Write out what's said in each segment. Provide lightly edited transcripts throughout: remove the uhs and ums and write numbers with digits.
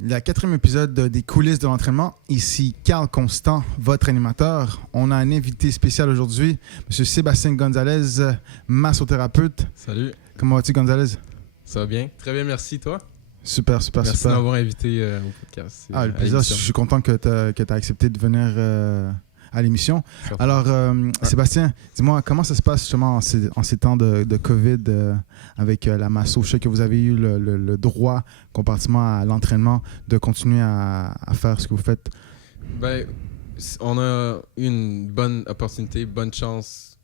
Le quatrième épisode des coulisses de l'entraînement. Ici Carl Constant, votre animateur. On a un invité spécial aujourd'hui, M. Sébastien Gonzalez, massothérapeute. Salut. Comment vas-tu, Gonzalez? Ça va bien? Très bien, merci. Toi? Super. Merci de m'avoir invité au podcast. Le plaisir, je suis content que tu as accepté de venir à l'émission. Alors, Sébastien, dis-moi, comment ça se passe justement en ces temps de COVID avec la masso? Je sais que vous avez eu le droit, comparativement à l'entraînement, de continuer à faire ce que vous faites. Ben, on a eu une bonne opportunité, bonne chance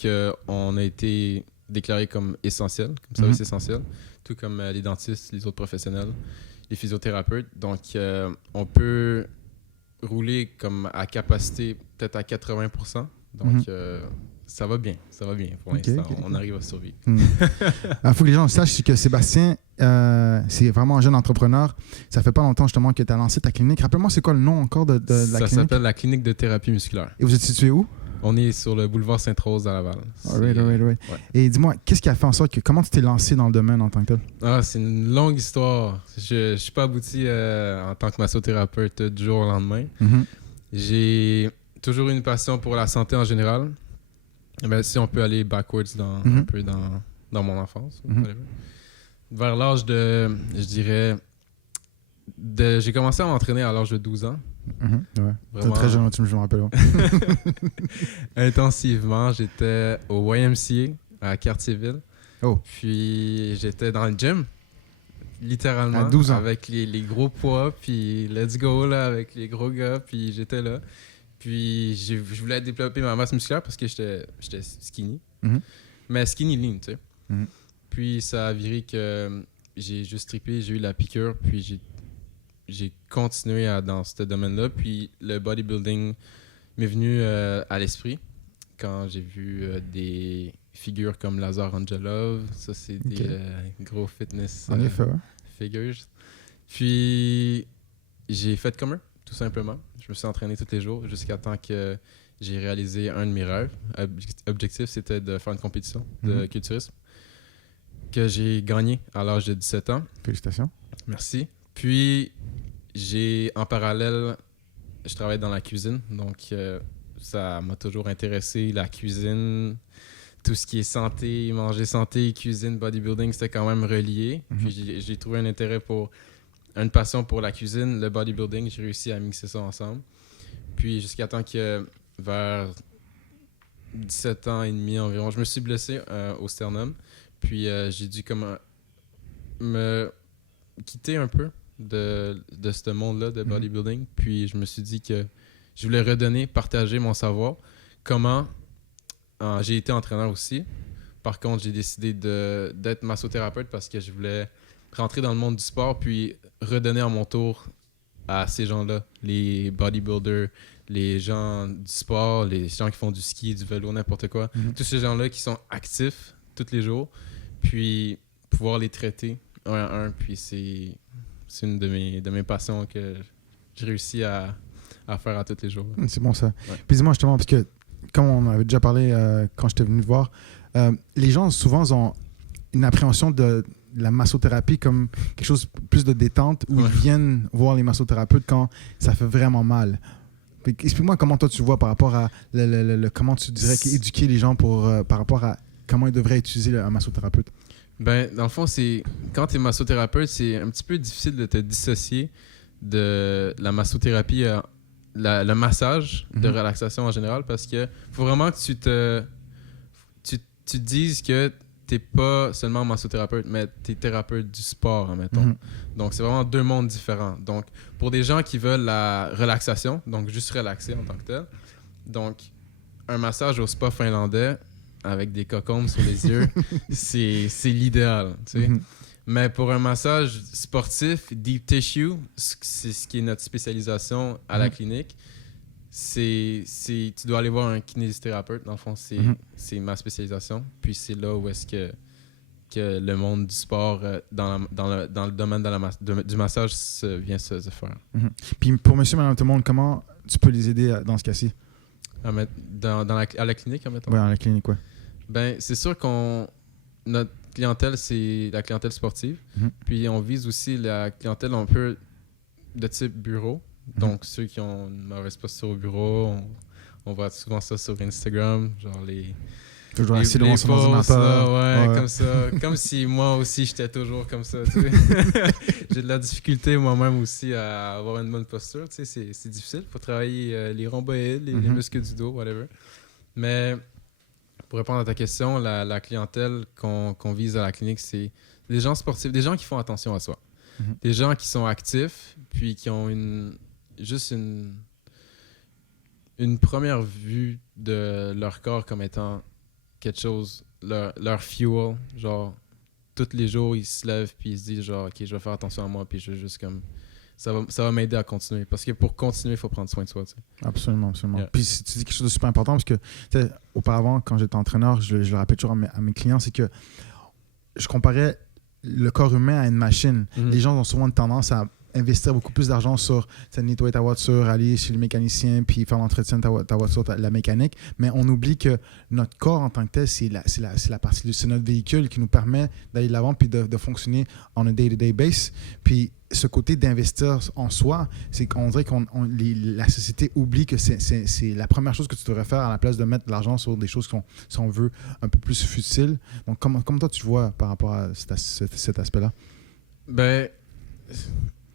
qu'on a été déclaré comme essentiel, comme service essentiel, tout comme les dentistes, les autres professionnels, les physiothérapeutes. Donc, on peut rouler comme à capacité peut-être à 80%. Donc, ça va bien pour l'instant. On arrive à survivre. Il faut que les gens le sachent, c'est que Sébastien, c'est vraiment un jeune entrepreneur. Ça fait pas longtemps justement que tu as lancé ta clinique. Rappelle-moi, c'est quoi le nom encore de la clinique? Ça s'appelle la clinique de thérapie musculaire. Et vous êtes situé où? On est sur le boulevard Sainte-Rose à Laval. Right. Ouais. Et dis-moi, qu'est-ce qui a fait en sorte comment tu t'es lancé dans le domaine en tant que tel? C'est une longue histoire. Je suis pas abouti en tant que massothérapeute du jour au lendemain. J'ai toujours eu une passion pour la santé en général. Ben, si on peut aller backwards un peu dans mon enfance. Vers l'âge de, je dirais, j'ai commencé à m'entraîner à l'âge de 12 ans. Ouais. Vraiment, très jeune, je me rappelle. Intensivement, j'étais au YMCA à Cartierville. Oh. Puis j'étais dans le gym, littéralement, à 12 ans. avec les gros poids, puis let's go là, avec les gros gars, puis j'étais là. Puis je voulais développer ma masse musculaire parce que j'étais skinny, mais skinny lean, tu sais. Puis ça a viré que j'ai juste trippé, j'ai eu la piqûre, puis j'ai continué dans ce domaine-là. Puis le bodybuilding m'est venu à l'esprit quand j'ai vu des figures comme Lazar Angelov. Ça, c'est des gros fitness figures. Puis j'ai fait comme eux, tout simplement. Je me suis entraîné tous les jours jusqu'à temps que j'ai réalisé un de mes rêves. Objectif, c'était de faire une compétition de culturisme que j'ai gagné à l'âge de 17 ans. Félicitations. Merci. Puis, en parallèle, je travaille dans la cuisine, donc ça m'a toujours intéressé, la cuisine, tout ce qui est santé, manger santé, cuisine, bodybuilding, c'était quand même relié. Puis j'ai trouvé un intérêt une passion pour la cuisine, le bodybuilding, j'ai réussi à mixer ça ensemble. Puis jusqu'à temps que vers 17 ans et demi environ, je me suis blessé au sternum, puis j'ai dû comme me quitter un peu de ce monde-là de bodybuilding. Puis je me suis dit que je voulais redonner, partager mon savoir. Comment j'ai été entraîneur aussi. Par contre, j'ai décidé d'être massothérapeute parce que je voulais rentrer dans le monde du sport puis redonner à mon tour à ces gens-là, les bodybuilders, les gens du sport, les gens qui font du ski, du vélo, n'importe quoi. Tous ces gens-là qui sont actifs tous les jours, puis pouvoir les traiter un à un. Puis c'est une de mes passions que j'ai réussi à faire à tous les jours. C'est bon ça. Ouais. Puis dis-moi justement, parce que comme on avait déjà parlé quand j'étais venu te voir, les gens souvent ont une appréhension de la massothérapie comme quelque chose plus de détente où ils viennent voir les massothérapeutes quand ça fait vraiment mal. Puis, explique-moi comment toi tu vois par rapport à comment tu dirais éduquer les gens par rapport à comment ils devraient utiliser un massothérapeute. Ben, dans le fond, quand tu es massothérapeute, c'est un petit peu difficile de te dissocier de la massothérapie, le massage de relaxation en général, parce que faut vraiment que tu te dises que t'es pas seulement massothérapeute, mais t'es thérapeute du sport, admettons. Donc, c'est vraiment deux mondes différents. Donc, pour des gens qui veulent la relaxation, donc juste relaxer en tant que tel, donc un massage au spa finlandais avec des cocombes sur les yeux, c'est l'idéal, tu sais. Mais pour un massage sportif, deep tissue, c'est ce qui est notre spécialisation à la clinique, tu dois aller voir un kinésithérapeute. Dans le fond, c'est ma spécialisation. Puis c'est là où est-ce que le monde du sport dans le domaine du massage vient se faire. Puis pour monsieur, madame, tout le monde, comment tu peux les aider dans ce cas-ci? À la clinique, admettons? Oui, à la clinique, ouais. Ben, c'est sûr notre clientèle, c'est la clientèle sportive. Puis on vise aussi la clientèle un peu de type bureau. Donc, ceux qui ont une mauvaise posture au bureau, on voit souvent ça sur Instagram, genre Toujours assis devant son ordinateur. Ouais, comme ça. Comme si moi aussi, j'étais toujours comme ça, tu sais. J'ai de la difficulté moi-même aussi à avoir une bonne posture, tu sais, c'est difficile. Il faut travailler les rhomboïdes, les muscles du dos, whatever. Mais pour répondre à ta question, la clientèle qu'on vise à la clinique, c'est des gens sportifs, des gens qui font attention à soi. Des gens qui sont actifs, puis qui ont juste une première vue de leur corps comme étant quelque chose, leur fuel, genre, tous les jours, ils se lèvent puis ils se disent, genre, OK, je vais faire attention à moi, puis je vais juste comme... Ça va m'aider à continuer. Parce que pour continuer, il faut prendre soin de soi, tu sais. Absolument, absolument. Yeah. Puis tu dis quelque chose de super important, parce que, tu sais, auparavant, quand j'étais entraîneur, je le répète toujours à mes clients, c'est que je comparais le corps humain à une machine. Les gens ont souvent une tendance à investir beaucoup plus d'argent sur nettoyer ta voiture, aller chez le mécanicien, puis faire l'entretien de ta voiture, la mécanique. Mais on oublie que notre corps en tant que tel, c'est la partie, c'est notre véhicule qui nous permet d'aller de l'avant puis de fonctionner on a day-to-day base. Puis ce côté d'investir en soi, c'est qu'on dirait que la société oublie que c'est la première chose que tu devrais faire à la place de mettre de l'argent sur des choses qui sont, si on veut, un peu plus futiles. Donc, comment toi tu vois par rapport à cet aspect-là? Ben,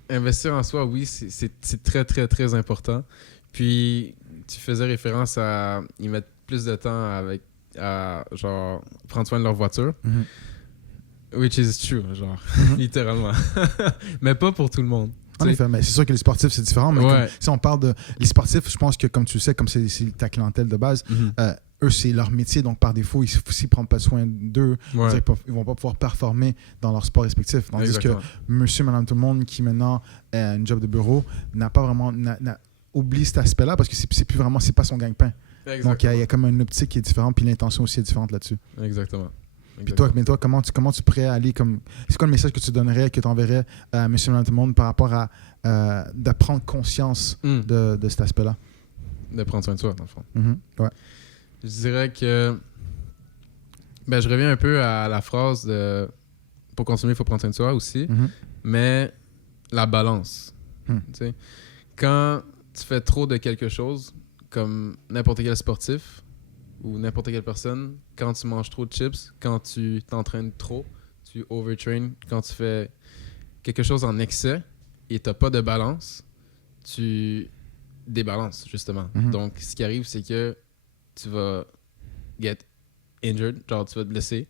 investir en soi, oui, c'est très, très, très important. Puis, tu faisais référence à y mettre plus de temps à genre, prendre soin de leur voiture. Which is true, genre, littéralement. Mais pas pour tout le monde. En effet, mais c'est sûr que les sportifs, c'est différent. Mais ouais. si on parle de... Les sportifs, je pense que, comme tu le sais, comme c'est ta clientèle de base, eux, c'est leur métier. Donc, par défaut, s'ils ne prennent pas soin d'eux, ils ne vont pas pouvoir performer dans leur sport respectif. Tandis Exactement. Que monsieur, madame, tout le monde qui, maintenant, a un job de bureau, n'a pas vraiment... oublie cet aspect-là parce que c'est plus vraiment... C'est pas son gagne-pain. Exactement. Donc, il y a comme une optique qui est différente, puis l'intention aussi est différente là-dessus. Exactement. Puis toi, comment tu pourrais aller comme... C'est quoi le message que tu donnerais, que tu enverrais à monsieur et tout le monde par rapport à de prendre conscience de cet aspect-là? De prendre soin de soi, dans le fond. Ouais. Je dirais que... Ben, je reviens un peu à la phrase de... Pour consommer, il faut prendre soin de soi aussi. Mais la balance. Tu sais, quand tu fais trop de quelque chose, comme n'importe quel sportif ou n'importe quelle personne, quand tu manges trop de chips, quand tu t'entraînes trop, tu overtrain, quand tu fais quelque chose en excès et tu n'as pas de balance, tu débalances, justement. Donc, ce qui arrive, c'est que tu vas get injured, genre tu vas te blesser,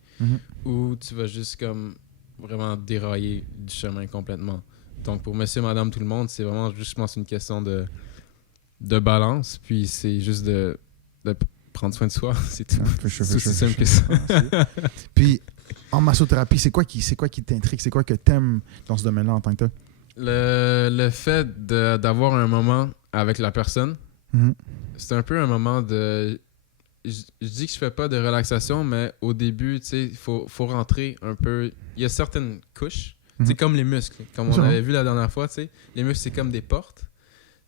ou tu vas juste comme vraiment dérailler du chemin complètement. Donc, pour monsieur, madame, tout le monde, c'est vraiment juste, je pense, une question de balance, puis c'est juste de prendre soin de soi, c'est tout. C'est aussi simple que ça. Puis, en massothérapie, c'est quoi qui t'intrigue? C'est quoi que t'aimes dans ce domaine-là en tant que tel? Le fait d'avoir un moment avec la personne, c'est un peu un moment de... Je dis que je fais pas de relaxation, mais au début, tu sais, il faut rentrer un peu... Il y a certaines couches, c'est comme les muscles, comme on avait vu la dernière fois, tu sais. Les muscles, c'est comme des portes.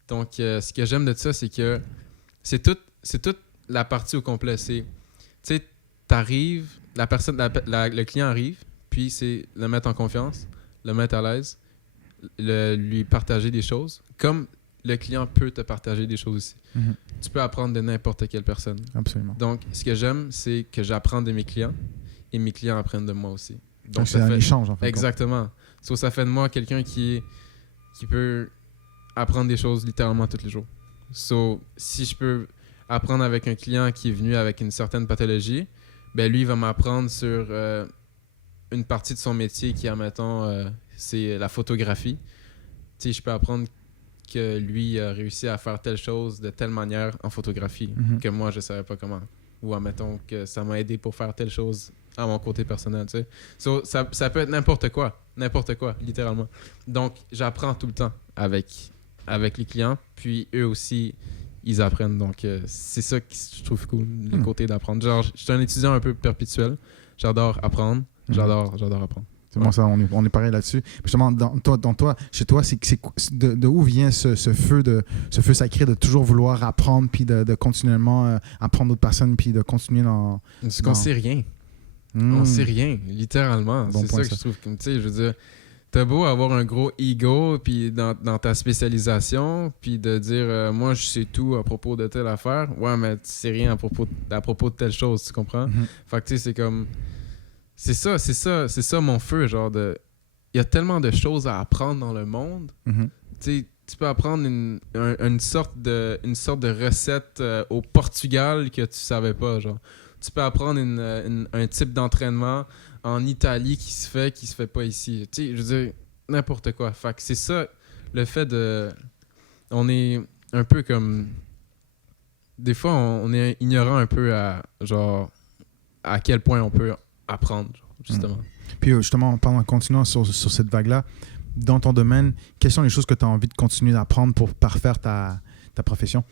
Donc, ce que j'aime de ça, c'est que c'est toute la partie au complet. C'est, tu sais, t'arrives, le client arrive, puis c'est le mettre en confiance, le mettre à l'aise, lui partager des choses, comme le client peut te partager des choses aussi. Tu peux apprendre de n'importe quelle personne. Absolument. Donc, ce que j'aime, c'est que j'apprends de mes clients et mes clients apprennent de moi aussi. Donc c'est un échange, en fait. Exactement. So, ça fait de moi quelqu'un qui peut apprendre des choses littéralement tous les jours. So, si je peux apprendre avec un client qui est venu avec une certaine pathologie, ben lui, il va m'apprendre sur une partie de son métier qui, admettons, c'est la photographie. Tu sais, je peux apprendre que lui a réussi à faire telle chose de telle manière en photographie que moi, je ne savais pas comment. Ou admettons que ça m'a aidé pour faire telle chose à mon côté personnel, tu sais. So, ça peut être n'importe quoi, littéralement. Donc, j'apprends tout le temps avec les clients, puis eux aussi, ils apprennent. Donc, c'est ça que je trouve cool, le côté d'apprendre. Genre, je suis un étudiant un peu perpétuel. J'adore apprendre. J'adore apprendre. C'est bon, ça, on est pareil là-dessus. Justement, chez toi, c'est de où vient ce feu sacré de toujours vouloir apprendre, puis de continuellement apprendre d'autres personnes, puis de continuer dans... Parce qu'on sait rien. On sait rien, littéralement. Bon, c'est ça que je trouve. Tu sais, je veux dire, t'as beau avoir un gros ego puis dans ta spécialisation, puis de dire moi je sais tout à propos de telle affaire, ouais mais tu sais rien à propos de telle chose, tu comprends? Fait que tu sais c'est comme c'est ça mon feu genre de il y a tellement de choses à apprendre dans le monde. Tu sais tu peux apprendre une sorte de recette au Portugal que tu savais pas genre. Tu peux apprendre un type d'entraînement en Italie qui se fait pas ici. Tu sais, je veux dire, n'importe quoi. Fait que c'est ça, le fait de... On est un peu comme... Des fois, on est ignorant un peu genre, à quel point on peut apprendre, genre, justement. Puis justement, en continuant sur cette vague-là, dans ton domaine, quelles sont les choses que tu as envie de continuer d'apprendre pour parfaire ta profession?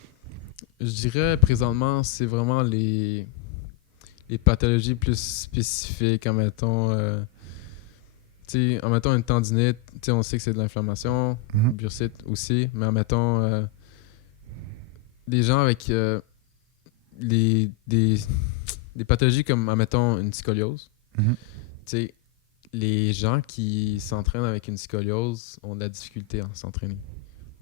Je dirais, présentement, c'est vraiment les pathologies plus spécifiques, admettons, une tendinite, on sait que c'est de l'inflammation, bursite aussi, mais admettons, des gens avec des pathologies comme, admettons, une scoliose. Les gens qui s'entraînent avec une scoliose ont de la difficulté à s'entraîner,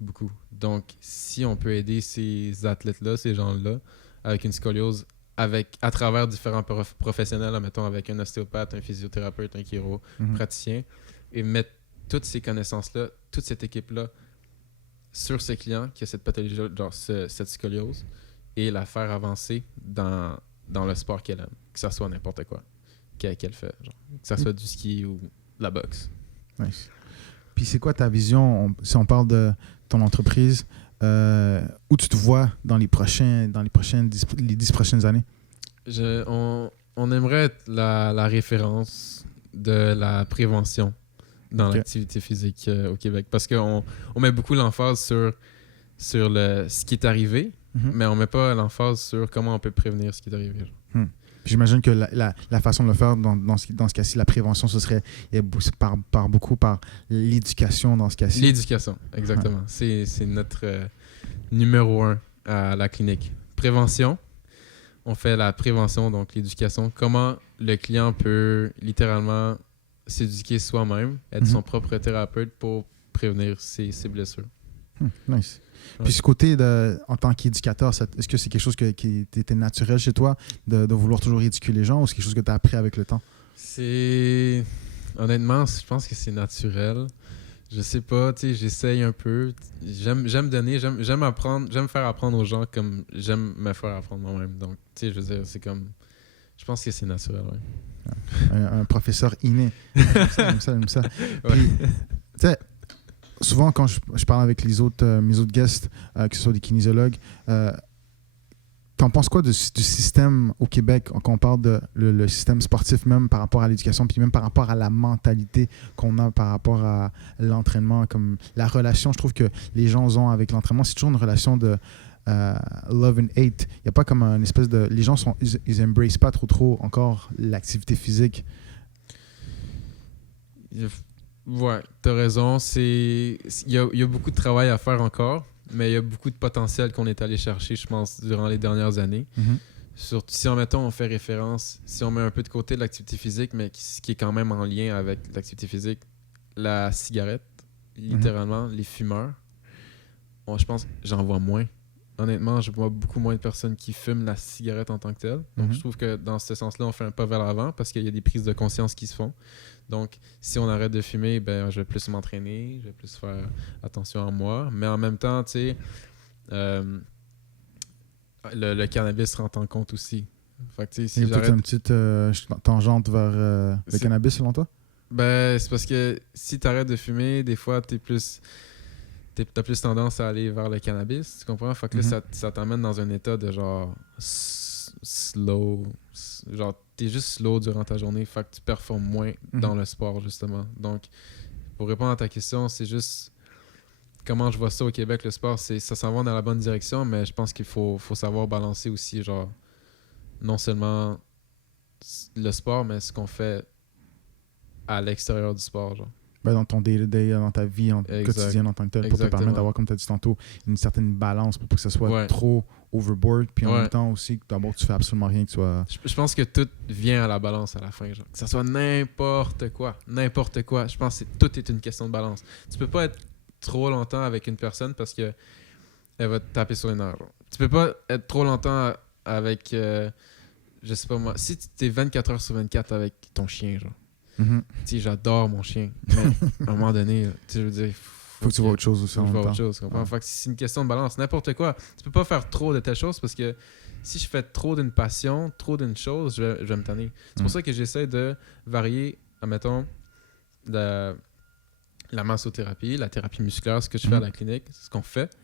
beaucoup. Donc, si on peut aider ces athlètes-là, ces gens-là, avec une scoliose, à travers différents professionnels, mettons avec un ostéopathe, un physiothérapeute, un chiro, praticien, et mettre toutes ces connaissances-là, toute cette équipe-là sur ce client qui a cette pathologie, genre cette scoliose, et la faire avancer dans le sport qu'elle aime, que ça soit n'importe quoi qu'elle fait, genre, que ça soit du ski ou de la boxe. Nice. Puis c'est quoi ta vision, si on parle de ton entreprise, où tu te vois dans les 10 prochaines années? On aimerait être la référence de la prévention dans l'activité physique au Québec. Parce qu'on met beaucoup l'emphase sur ce qui est arrivé, mais on met pas l'emphase sur comment on peut prévenir ce qui est arrivé. J'imagine que la façon de le faire dans ce cas-ci, la prévention, ce serait beaucoup par l'éducation dans ce cas-ci. L'éducation, exactement. Ouais. C'est notre numéro 1 à la clinique. Prévention. On fait la prévention, donc l'éducation. Comment le client peut littéralement s'éduquer soi-même, être son propre thérapeute pour prévenir ses blessures. Nice. Ouais. Puis ce côté en tant qu'éducateur, est-ce que c'est quelque chose qui était naturel chez toi, de vouloir toujours éduquer les gens, ou c'est quelque chose que tu as appris avec le temps? Honnêtement, je pense que c'est naturel. Je sais pas, tu sais, j'essaye un peu. J'aime donner, j'aime apprendre, j'aime faire apprendre aux gens comme j'aime me faire apprendre moi-même. Donc, tu sais, je veux dire, c'est comme... Je pense que c'est naturel, ouais. Un professeur inné. J'aime ça. Puis, tu sais, souvent, quand je parle avec mes autres guests, que ce soit des kinésiologues, t'en penses quoi du système au Québec, quand on parle de le système sportif, même par rapport à l'éducation, puis même par rapport à la mentalité qu'on a par rapport à l'entraînement, comme la relation, je trouve que les gens ont avec l'entraînement, c'est toujours une relation de love and hate. Il n'y a pas comme une espèce de... Les gens, ils embrassent pas trop encore l'activité physique. Ouais, t'as raison. Il y a beaucoup de travail à faire encore, mais il y a beaucoup de potentiel qu'on est allé chercher, je pense, durant les dernières années. Surtout si, on fait référence, si on met un peu de côté l'activité physique, mais qui est quand même en lien avec l'activité physique, la cigarette, littéralement, les fumeurs, je pense que j'en vois moins. Honnêtement, je vois beaucoup moins de personnes qui fument la cigarette en tant que telle. Donc, je trouve que dans ce sens-là, on fait un pas vers l'avant parce qu'il y a des prises de conscience qui se font. Donc, si on arrête de fumer, ben, je vais plus m'entraîner, je vais plus faire attention à moi. Mais en même temps, tu sais, le cannabis rentre en compte aussi. Fait que, si il y a peut-être une petite tangente vers le cannabis, selon toi? Ben, c'est parce que si tu arrêtes de fumer, des fois, t'as plus tendance à aller vers le cannabis, tu comprends? Fait que là, ça t'amène dans un état de genre slow. Genre, t'es juste slow durant ta journée, fait que tu performes moins dans le sport, justement. Donc, pour répondre à ta question, c'est juste comment je vois ça au Québec, le sport, ça s'en va dans la bonne direction, mais je pense qu'il faut savoir balancer aussi, genre, non seulement le sport, mais ce qu'on fait à l'extérieur du sport, genre. Dans ton day-to-day, dans ta vie quotidienne en tant que tel, pour te permettre d'avoir, comme tu as dit tantôt, une certaine balance pour pas que ce soit trop overboard, puis en même temps aussi, que d'abord, tu fais absolument rien que tu sois... Je pense que tout vient à la balance à la fin, genre. Que ça soit n'importe quoi. Je pense que tout est une question de balance. Tu peux pas être trop longtemps avec une personne parce que elle va te taper sur les nerfs. Genre. Tu peux pas être trop longtemps avec, je sais pas moi, si tu es 24 heures sur 24 avec ton chien, genre. Mm-hmm. Tu sais, j'adore mon chien, mais à un moment donné, tu veux dire, faut que tu vois autre chose aussi en même temps. Fait que c'est une question de balance, n'importe quoi. Tu peux pas faire trop de telle chose parce que si je fais trop d'une passion, trop d'une chose, je vais me tanner. C'est pour ça que j'essaie de varier, admettons, la massothérapie, la thérapie musculaire, ce que je fais à la clinique, c'est ce qu'on fait.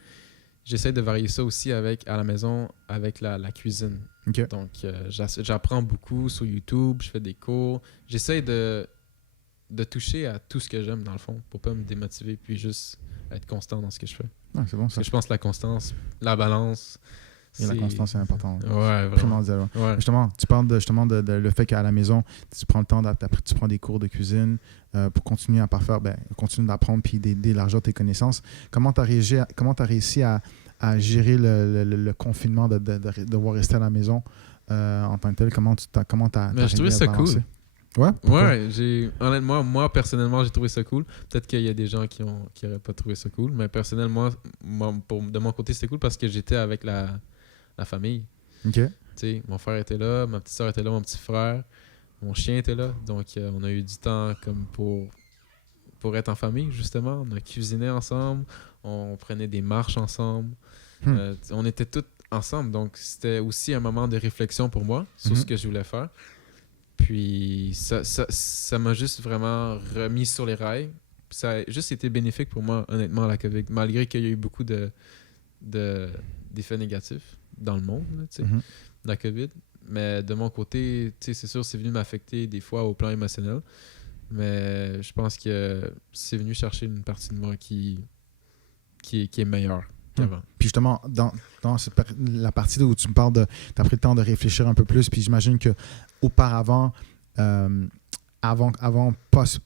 J'essaie de varier ça aussi à la maison, avec la cuisine. Okay. Donc, j'apprends beaucoup sur YouTube, je fais des cours. J'essaie de toucher à tout ce que j'aime, dans le fond, pour pas me démotiver, puis juste être constant dans ce que je fais. Ah, c'est bon, ça. Parce que je pense que la constance, la balance... Et la constance, c'est important. Ouais, primordial. Ouais. Justement, tu parles de le fait qu'à la maison, tu prends le temps, tu prends des cours de cuisine pour continuer à parfaire, continuer d'apprendre puis d'élargir tes connaissances. Comment tu as réussi à gérer le confinement, de devoir rester à la maison en tant que tel? Comment tu as je trouvais ça cool. Ouais? Honnêtement, moi, personnellement, j'ai trouvé ça cool. Peut-être qu'il y a des gens qui n'auraient pas trouvé ça cool, mais personnellement, de mon côté, c'était cool parce que j'étais avec la famille. OK. Tu sais, mon frère était là, ma petite soeur était là, mon petit frère, mon chien était là. Donc, on a eu du temps comme pour être en famille, justement. On a cuisiné ensemble, on prenait des marches ensemble. On était tous ensemble. Donc, c'était aussi un moment de réflexion pour moi sur ce que je voulais faire. Puis, ça m'a juste vraiment remis sur les rails. Ça a juste été bénéfique pour moi, honnêtement, la COVID, malgré qu'il y a eu beaucoup d'effets négatifs dans le monde, tu sais, la COVID. Mais de mon côté, tu sais, c'est sûr, c'est venu m'affecter des fois au plan émotionnel. Mais je pense que c'est venu chercher une partie de moi qui est meilleure qu'avant. Puis justement, dans la partie où tu me parles t'as pris le temps de réfléchir un peu plus, puis j'imagine que auparavant,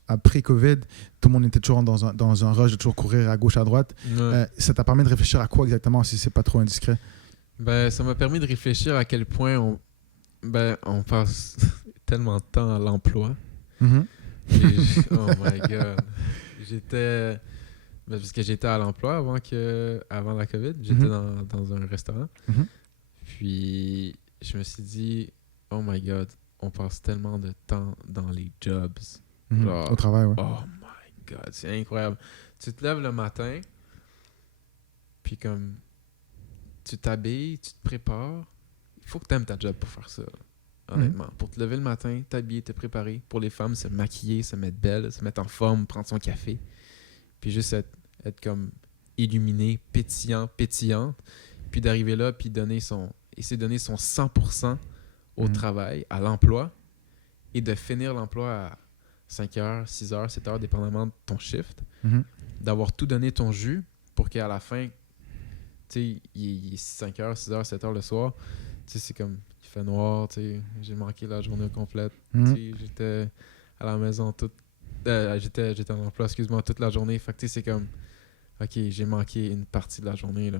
après COVID, tout le monde était toujours dans un rush de toujours courir à gauche, à droite. Ouais. Ça t'a permis de réfléchir à quoi exactement, si c'est pas trop indiscret? Ça m'a permis de réfléchir à quel point on passe tellement de temps à l'emploi. Oh my God. Parce que j'étais à l'emploi avant la COVID. J'étais dans un restaurant. Puis je me suis dit, oh my God, on passe tellement de temps dans les jobs. Genre, au travail, ouais. Oh my God, c'est incroyable. Tu te lèves le matin, puis comme tu t'habilles, tu te prépares. Il faut que tu aimes ta job pour faire ça, honnêtement. Pour te lever le matin, t'habiller, te préparer. Pour les femmes, se maquiller, se mettre belle, se mettre en forme, prendre son café. Puis juste être comme illuminé, pétillante. Puis d'arriver là, puis essayer de donner son 100% au travail, à l'emploi. Et de finir l'emploi à 5 heures, 6 heures, 7 heures, dépendamment de ton shift. D'avoir tout donné ton jus pour qu'à la fin, tu sais, il est 5 heures, 6 heures, 7 heures le soir. Tu sais, c'est comme, il fait noir, tu sais, j'ai manqué la journée complète. Tu sais, j'étais à la maison j'étais en emploi, excuse-moi, toute la journée. Fait que tu sais, c'est comme, OK, j'ai manqué une partie de la journée, là.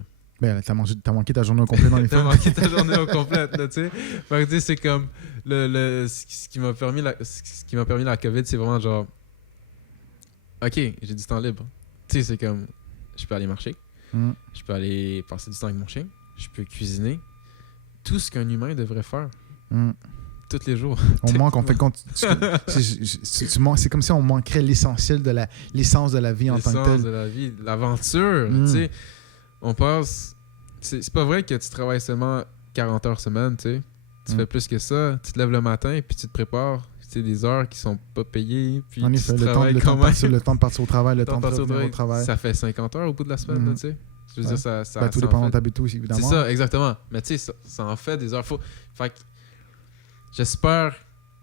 T'as manqué ta journée au complet dans les T'as manqué ta journée au complet, là, tu sais. Fait que tu sais, c'est comme, ce qui m'a permis la COVID, c'est vraiment genre, OK, j'ai du temps libre. Tu sais, c'est comme, je peux aller marcher. Je peux aller passer du temps avec mon chien. Je peux cuisiner. Tout ce qu'un humain devrait faire. Tous les jours. On manque, on fait compte. C'est comme si on manquerait l'essentiel de l'essence de la vie en tant que telle. L'essence de la vie, l'aventure. Tu sais, on passe. C'est pas vrai que tu travailles seulement 40 heures semaine, tu sais. Tu fais plus que ça. Tu te lèves le matin puis tu te prépares. C'est des heures qui sont pas payées. Puis en effet, le temps de partir au travail, le temps de revenir au travail. Ça fait 50 heures au bout de la semaine, tu sais. Je veux dire, ça tout dépend de t'habites où, évidemment. C'est ça, exactement. Mais tu sais, ça en fait des heures. Fait que j'espère,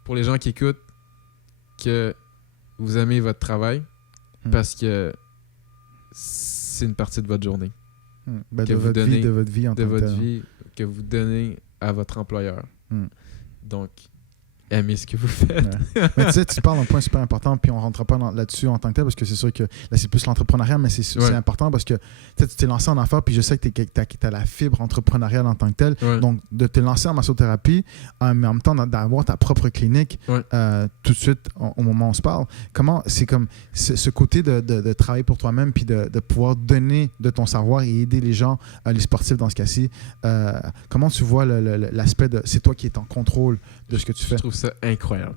pour les gens qui écoutent, que vous aimez votre travail parce que c'est une partie de votre journée. De votre vie en tant que vie que vous donnez à votre employeur. Donc, aimez ce que vous faites. Ouais. Mais tu sais, tu parles d'un point super important, puis on ne rentre pas là-dessus en tant que tel, parce que c'est sûr que là, c'est plus l'entrepreneuriat, mais c'est important parce que tu t'es lancé en affaires, puis je sais que tu as la fibre entrepreneuriale en tant que tel. Ouais. Donc, de te lancer en massothérapie, mais en même temps d'avoir ta propre clinique tout de suite au moment où on se parle, comment c'est comme ce côté de travailler pour toi-même, puis de pouvoir donner de ton savoir et aider les gens, les sportifs dans ce cas-ci, comment tu vois l'aspect de c'est toi qui es en contrôle de ce que tu fais? Je trouve ça incroyable.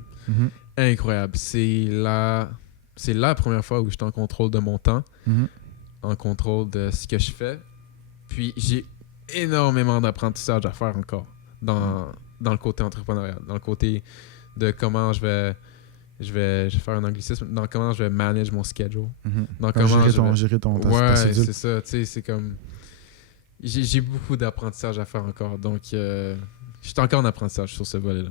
Incroyable. C'est la première fois où j'étais en contrôle de mon temps, en contrôle de ce que je fais. Puis j'ai énormément d'apprentissage à faire encore dans le côté entrepreneurial, dans le côté de comment je vais faire un anglicisme, dans comment je vais manage mon schedule, dans comment gérer ton ouais, c'est ça. Tu sais, c'est comme j'ai beaucoup d'apprentissage à faire encore, donc je suis encore en apprentissage sur ce volet-là.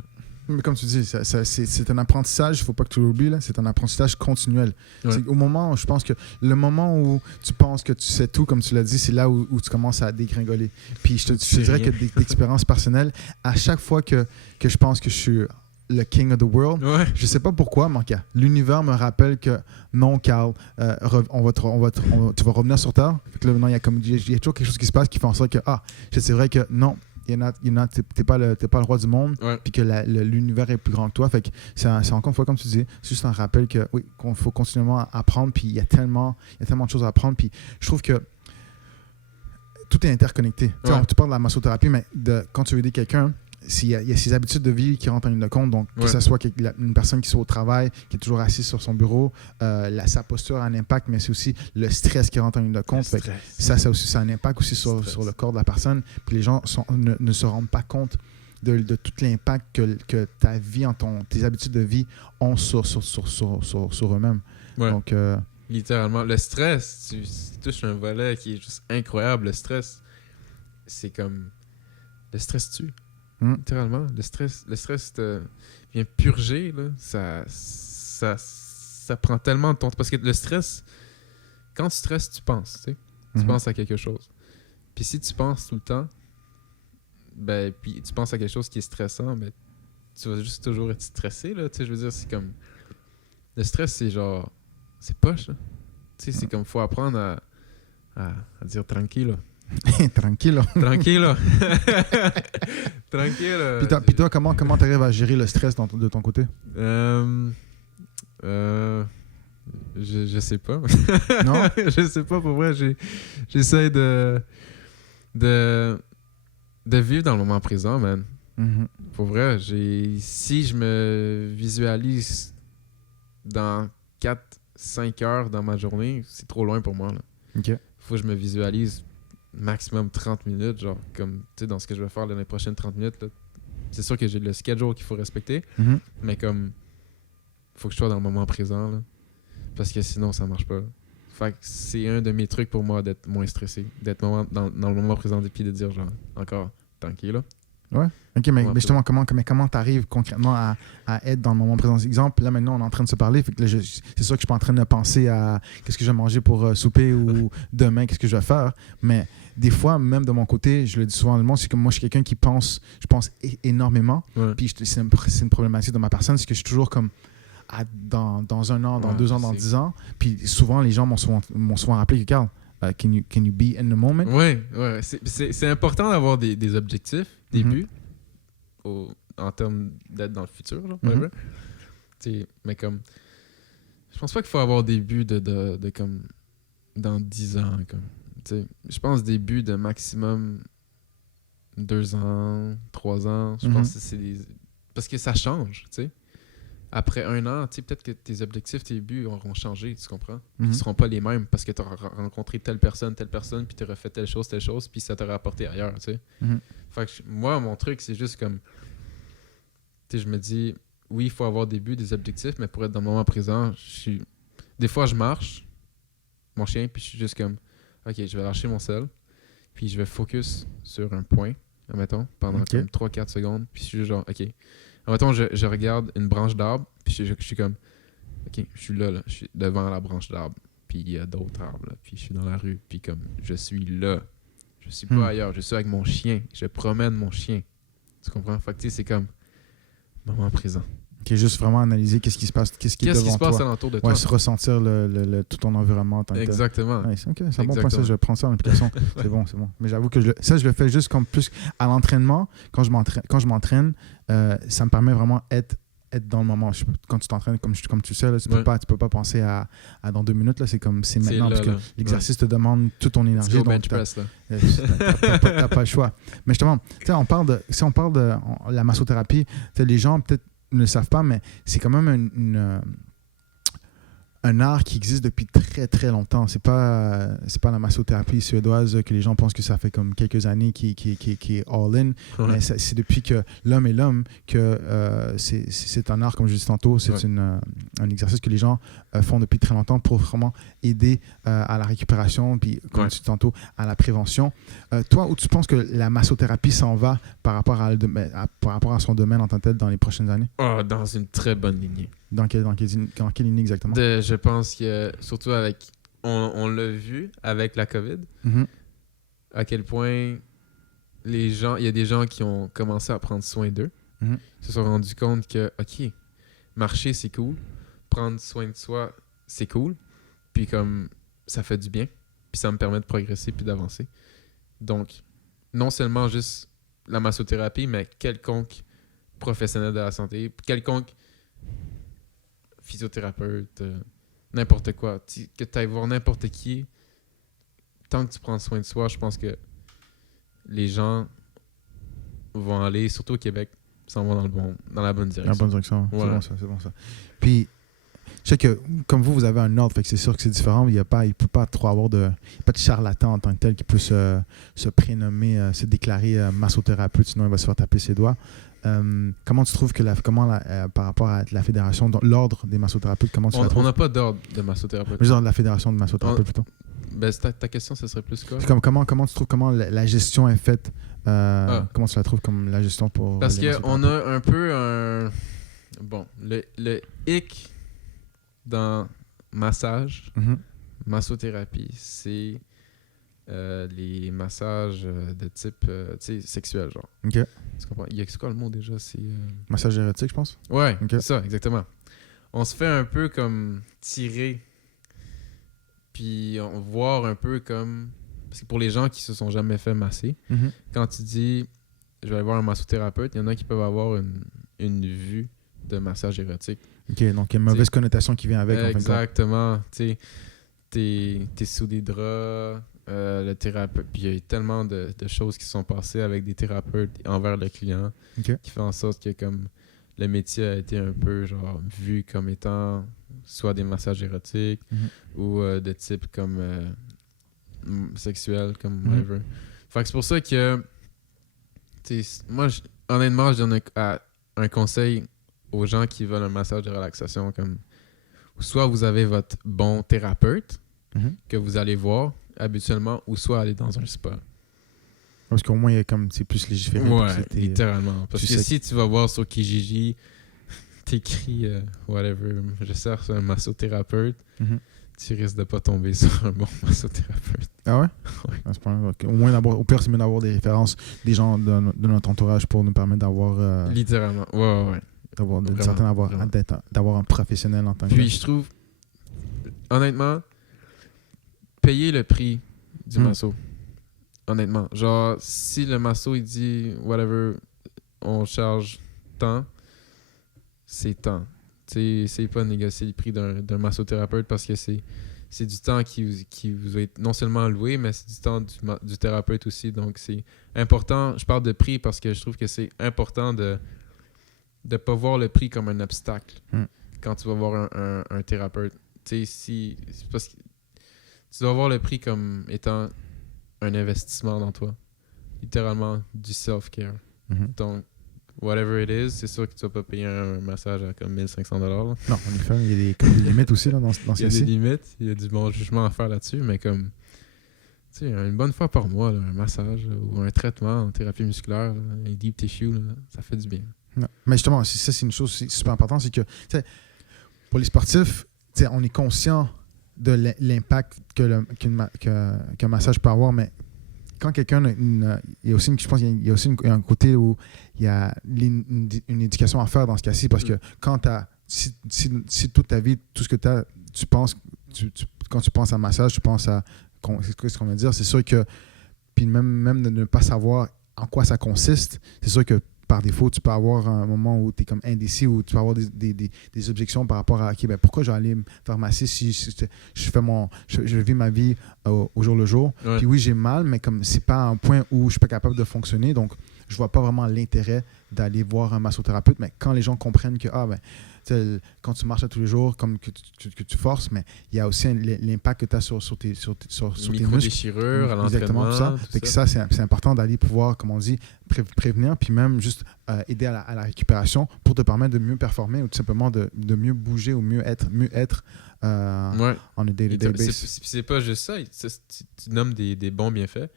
Mais comme tu dis, c'est un apprentissage, il ne faut pas que tu l'oublies, là, c'est un apprentissage continuel. Ouais. Au moment où je pense que le moment où tu penses que tu sais tout, comme tu l'as dit, c'est là où tu commences à dégringoler. Puis je te dirais que d'expérience personnelle, à chaque fois que je pense que je suis le king of the world, je sais pas pourquoi, mais l'univers me rappelle que non, Carl, tu vas revenir sur Terre. Fait que là, maintenant, il y a toujours quelque chose qui se passe qui fait en sorte que, c'est vrai que non, t'es pas le roi du monde, puis que l'univers est plus grand que toi. Fait que c'est encore une fois, comme tu dis, c'est juste un rappel que oui, qu'on faut continuellement apprendre, puis il y a tellement de choses à apprendre, puis je trouve que tout est interconnecté. Tu parles de la massothérapie, mais quand tu veux aider quelqu'un, il y a ses habitudes de vie qui rentrent en ligne de compte, donc que ce soit une personne qui soit au travail, qui est toujours assise sur son bureau, sa posture a un impact, mais c'est aussi le stress qui rentre en ligne de compte. Ça a un impact aussi sur le corps de la personne. Puis les gens ne se rendent pas compte de tout l'impact que ta vie, tes habitudes de vie ont sur eux-mêmes. Ouais. Donc, littéralement, le stress, tu touches un volet qui est juste incroyable. Le stress, c'est comme... Le stress tue. Littéralement, le stress te vient purger, là. Ça prend tellement de temps. Parce que le stress, quand tu stresses, tu penses, tu sais. Tu penses à quelque chose. Puis si tu penses tout le temps, puis tu penses à quelque chose qui est stressant, tu vas juste toujours être stressé, là. Tu sais, je veux dire, c'est comme... Le stress, c'est genre... C'est poche, là. Tu sais, c'est comme, faut apprendre à dire tranquille, là. Tranquille. Tranquille. Puis toi, comment tu arrives à gérer le stress de ton côté? Je sais pas. Non? Je sais pas, pour vrai. J'essaie de vivre dans le moment présent, man. Pour vrai, si je me visualise dans 4-5 heures dans ma journée, c'est trop loin pour moi, là. OK. Faut que je me visualise maximum 30 minutes, genre comme, tu sais, dans ce que je vais faire les prochaines 30 minutes, là. C'est sûr que j'ai le schedule qu'il faut respecter, mais comme, faut que je sois dans le moment présent, là, parce que sinon, ça marche pas. Fait que c'est un de mes trucs pour moi d'être moins stressé, d'être dans le moment présent et puis de dire, genre, encore, tranquille, là. Ouais. OK, mais justement, comment tu arrives concrètement à être dans le moment présent? Exemple, là, maintenant, on est en train de se parler. Fait que là, c'est sûr que je suis pas en train de penser à qu'est-ce que je vais manger pour souper ou demain, qu'est-ce que je vais faire. Mais des fois, même de mon côté, je le dis souvent à le monde, c'est que moi, je suis quelqu'un qui pense, énormément. Ouais. Puis c'est une problématique de ma personne, c'est que je suis toujours comme dans un an, dans 2 ans, dans 10 ans. Puis souvent, les gens m'ont souvent rappelé que, Carl, can you be in the moment? Oui. C'est important d'avoir des objectifs, des buts, en termes d'être dans le futur, genre, mais comme, je pense pas qu'il faut avoir des buts de comme dans 10 ans, comme, je pense des buts de maximum 2 ans, 3 ans, je pense que c'est parce que ça change, tu sais. Après 1 an, peut-être que tes objectifs, tes buts auront changé, tu comprends? Ils ne seront pas les mêmes parce que tu auras rencontré telle personne, puis tu auras fait telle chose, puis ça t'aura apporté ailleurs, tu sais. Fait que moi, mon truc, c'est juste comme... je me dis, oui, il faut avoir des buts, des objectifs, mais pour être dans le moment présent, des fois, je marche, mon chien, puis je suis juste comme, OK, je vais lâcher mon sel, puis je vais focus sur un point, admettons, pendant comme 3-4 secondes, puis je suis juste genre, OK... Mettons, je regarde une branche d'arbre, puis je suis comme, OK, je suis là, je suis devant la branche d'arbre, puis il y a d'autres arbres, là, puis je suis dans la rue, puis comme, je suis là. Je suis pas ailleurs, je suis avec mon chien, je promène mon chien. Tu comprends? Fait que tu sais, c'est comme, Moment présent. Qui est juste vraiment analyser qu'est-ce qui se passe, qu'est-ce qui est devant toi. Qu'est-ce qui se passe alentour de toi? Ouais, se ressentir tout ton environnement en tant que tel. Exactement. Ouais, c'est un bon point, ça, je vais prendre ça en application. c'est bon. Mais j'avoue que je le fais juste comme plus à l'entraînement. Quand je m'entraîne, ça me permet vraiment d'être dans le moment. Quand tu t'entraînes, comme tu sais, là, tu peux pas penser à dans 2 minutes. Là, c'est maintenant, parce que l'exercice te demande toute ton énergie. Donc bench press, là. T'as pas le choix. Mais justement, si on parle de la massothérapie, les gens peut-être ne le savent pas, mais c'est quand même un art qui existe depuis très très longtemps. C'est pas la massothérapie suédoise que les gens pensent que ça fait comme quelques années qui est all-in. Ouais. Mais c'est depuis que l'homme est l'homme que c'est un art, comme je disais tantôt. C'est un exercice que les gens font depuis très longtemps pour vraiment aider à la récupération, puis comme tu dis tantôt, à la prévention. Toi, où tu penses que la massothérapie s'en va par rapport à son domaine en tant que tel dans les prochaines années? Dans une très bonne lignée. Dans quelle ligne exactement? Je pense que, surtout avec... On l'a vu avec la COVID, à quel point il y a des gens qui ont commencé à prendre soin d'eux. Ils se sont rendus compte que, OK, marcher, c'est cool. Prendre soin de soi, c'est cool. Puis comme, ça fait du bien. Puis ça me permet de progresser puis d'avancer. Donc, non seulement juste la massothérapie, mais quelconque professionnel de la santé, quelconque physiothérapeute, n'importe quoi. Que tu ailles voir n'importe qui, tant que tu prends soin de soi, je pense que les gens vont aller, surtout au Québec, s'en vont dans la bonne direction. La bonne direction, voilà. C'est bon ça. Puis, je sais que comme vous avez un ordre, fait que c'est sûr que c'est différent. Il ne peut pas trop avoir pas de charlatan en tant que tel qui peut se prénommer, se déclarer massothérapeute, sinon il va se faire taper ses doigts. Comment tu trouves que par rapport à la fédération, l'ordre des massothérapeutes, comment tu la trouves? On n'a pas d'ordre de massothérapeute. Mais genre de la fédération de massothérapeutes plutôt. Ben, ta question, ce serait plus quoi? Comment tu trouves comment la gestion est faite? Comment tu la trouves comme la gestion pour Parce qu'on a un peu bon, le hic dans massage, massothérapie, c'est les massages de type sexuel, genre. OK. Tu comprends? C'est quoi le mot déjà? C'est massage érotique, je pense? Ouais, okay. C'est ça, exactement. On se fait un peu comme tirer, puis on voir un peu comme... Parce que pour les gens qui se sont jamais fait masser, quand tu dis « je vais aller voir un massothérapeute », il y en a qui peuvent avoir une vue de massage érotique. OK, donc il y a une mauvaise connotation qui vient avec. Exactement. Tu t'es sous des draps, le thérapeute... Puis il y a tellement de choses qui sont passées avec des thérapeutes envers le client qui fait en sorte que comme le métier a été un peu genre vu comme étant soit des massages érotiques ou de type comme sexuel, comme whatever. Fait que c'est pour ça que moi, honnêtement, je donne un conseil aux gens qui veulent un massage de relaxation, comme soit vous avez votre bon thérapeute que vous allez voir habituellement, ou soit aller dans un spa. Parce qu'au moins, c'est plus légiféré. Ouais, littéralement. Parce que si tu vas voir sur Kijiji, t'écris whatever, je cherche un massothérapeute, tu risques de pas tomber sur un bon massothérapeute. Ah ouais? Ouais. Au moins, au pire, c'est mieux d'avoir des références des gens de notre entourage pour nous permettre d'avoir... littéralement, ouais. D'avoir un professionnel en tant que... Puis je trouve, honnêtement, payer le prix du masso. Honnêtement. Genre, si le masso, il dit, whatever, on charge tant, c'est tant. C'est pas négocier le prix d'un massothérapeute parce que c'est du temps qui vous est non seulement alloué, mais c'est du temps du thérapeute aussi. Donc, c'est important. Je parle de prix parce que je trouve que c'est important de ne pas voir le prix comme un obstacle quand tu vas voir un thérapeute. C'est parce que tu dois voir le prix comme étant un investissement dans toi. Littéralement, du self-care. Donc, whatever it is, c'est sûr que tu vas pas payer un massage à comme 1500$. Non, en effet, il y a des limites aussi là, dans il y a des limites, il y a du bon jugement à faire là-dessus, mais comme, tu sais, une bonne fois par mois, là, un massage ou un traitement en thérapie musculaire, là, un deep tissue, là, ça fait du bien. Non. Mais justement, ça, c'est une chose super importante, c'est que pour les sportifs, on est conscient de l'impact qu'un massage peut avoir, mais quand quelqu'un il y a aussi je pense qu'il y a aussi un côté où il y a une éducation à faire dans ce cas-ci parce que quand si toute ta vie tout ce que tu penses quand tu penses à massage tu penses à ce qu'on va dire, c'est sûr que puis même de ne pas savoir en quoi ça consiste, c'est sûr que par défaut, tu peux avoir un moment où tu es comme indécis, où tu peux avoir des objections par rapport à OK, ben pourquoi je vais aller me faire masser si je vis ma vie au jour le jour. Ouais. Puis oui, j'ai mal, mais comme c'est pas un point où je suis pas capable de fonctionner, donc je vois pas vraiment l'intérêt d'aller voir un massothérapeute. Mais quand les gens comprennent que quand tu marches à tous les jours, comme que tu forces, mais il y a aussi l'impact que tu as sur tes muscles. Micro-déchirures à l'entraînement. Exactement, tout ça. Fait que ça, c'est important d'aller pouvoir, comme on dit, prévenir, puis même juste aider à la récupération pour te permettre de mieux performer ou tout simplement de mieux bouger ou mieux être en a day-to-day basis. C'est pas juste ça. Tu nommes des bons bienfaits.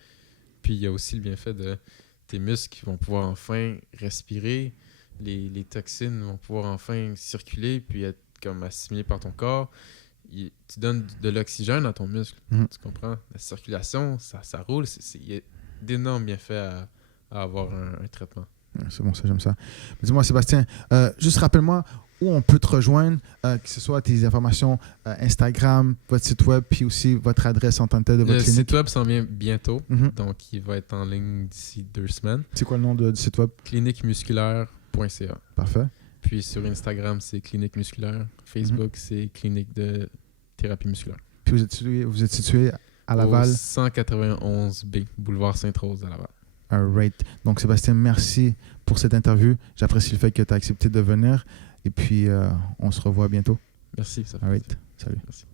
Puis il y a aussi le bienfait de tes muscles qui vont pouvoir enfin respirer. Les toxines vont pouvoir enfin circuler puis être comme assimilées par ton corps. Tu donnes de l'oxygène à ton muscle. Tu comprends? La circulation, ça roule. Il y a d'énormes bienfaits à avoir un traitement. C'est bon, ça, j'aime ça. Mais dis-moi, Sébastien, juste rappelle-moi où on peut te rejoindre, que ce soit tes informations Instagram, votre site web, puis aussi votre adresse en tant que telle de votre clinique. Le site web s'en vient bientôt, donc il va être en ligne d'ici 2 semaines. C'est quoi le nom du site web? cliniquemusculaire.ca. Parfait. Puis sur Instagram, c'est Clinique Musculaire. Facebook, c'est Clinique de thérapie musculaire. Puis vous êtes situé à Laval? Au 191B, boulevard Sainte-Rose à Laval. All right. Donc, Sébastien, merci pour cette interview. J'apprécie le fait que tu as accepté de venir. Et puis, on se revoit bientôt. Merci. Ça fait All right. plaisir. Salut. Merci.